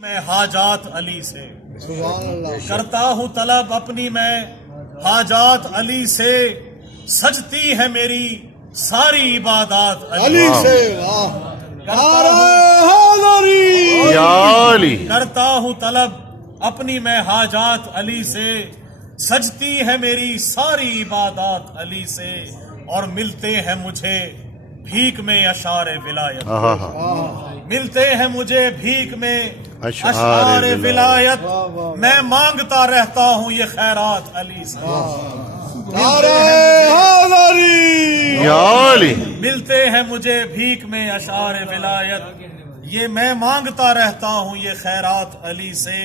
میں حاجات علی سے کرتا ہوں طلب اپنی، میں حاجات علی سے سجتی ہے میری ساری عبادات علی سے۔ کرتا ہوں طلب اپنی میں حاجات علی سے، سجتی ہے میری ساری عبادات علی سے، اور ملتے ہیں مجھے بھیک میں اشعار ولایت، ملتے ہیں مجھے بھیک میں اشعار ولایت، میں مانگتا رہتا ہوں یہ خیرات علی سے۔ ملتے ہیں مجھے بھیک میں اشعار ولایت، یہ میں مانگتا رہتا ہوں یہ خیرات علی سے،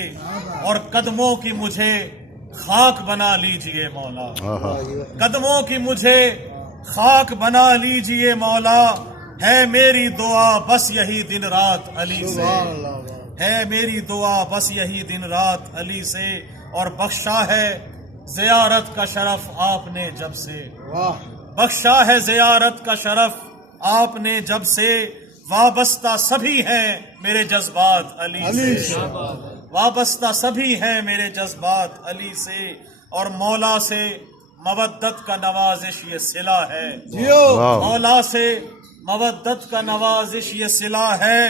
اور قدموں کی مجھے خاک بنا لیجئے مولا، قدموں کی مجھے خاک بنا لیجئے مولا، ہے میری دعا بس یہی دن رات علی سے، ہے میری دعا بس یہی دن رات علی سے، اور بخشا ہے زیارت کا شرف آپ نے جب سے، بخشا ہے زیارت کا شرف آپ نے جب سے، وابستہ سبھی ہیں میرے جذبات علی سے، وابستہ سبھی ہیں میرے جذبات علی سے، اور مولا سے مودت کا نوازش یہ صلہ ہے، مولا سے مودت کا نوازش یہ صلہ ہے،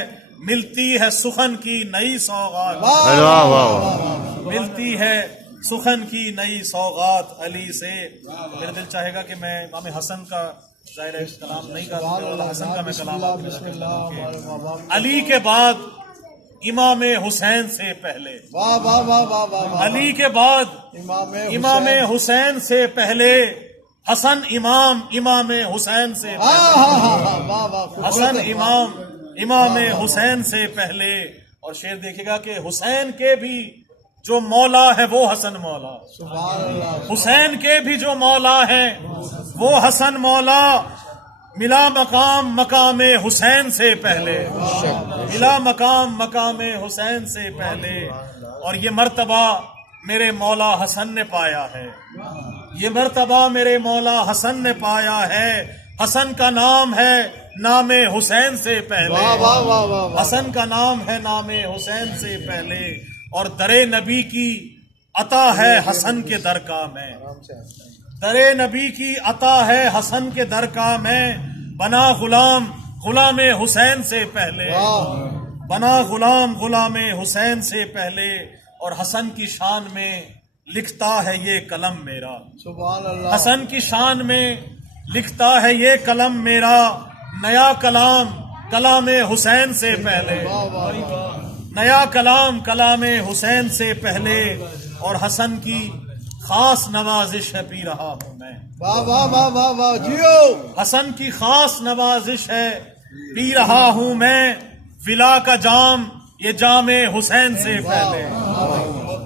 ملتی ہے سخن کی نئی سوغات، ملتی ہے سخن کی نئی سوغات علی سے۔ میرا دل چاہے گا کہ میں امام حسن کا ظاہر ہے کلام نہیں کرتا، حسن کا میں کلام علی کے بعد امام حسین سے پہلے، علی کے بعد امام حسین سے پہلے، حسن امام امام حسین سے پہلے، حسن امام حسین سے پہلے۔ اور شعر دیکھے گا کہ حسین کے بھی جو مولا ہے وہ حسن مولا، حسین کے بھی جو مولا ہے وہ حسن مولا، ملا مقام مقام حسین سے پہلے، ملا مقام مقام حسین سے پہلے، اور یہ مرتبہ میرے مولا حسن نے پایا ہے، یہ مرتبہ میرے مولا حسن نے پایا ہے، حسن کا نام ہے نام حسین سے پہلے، حسن کا نام ہے نام حسین سے پہلے، اور در نبی کی عطا ہے حسن کے درگاہ میں، در نبی کی عطا ہے حسن کے درگاہ میں، بنا غلام غلام حسین سے پہلے، بنا غلام حسین سے پہلے، اور حسن کی شان میں لکھتا ہے یہ قلم میرا، حسن کی شان میں لکھتا ہے یہ قلم میرا، نیا کلام کلام حسین سے پہلے، نیا کلام کلام حسین سے پہلے، اور حسن کی خاص نوازش ہے پی رہا ہوں میں، حسن کی خاص نوازش ہے پی رہا ہوں میں، ولا کا جام یہ جام حسین سے پہلے،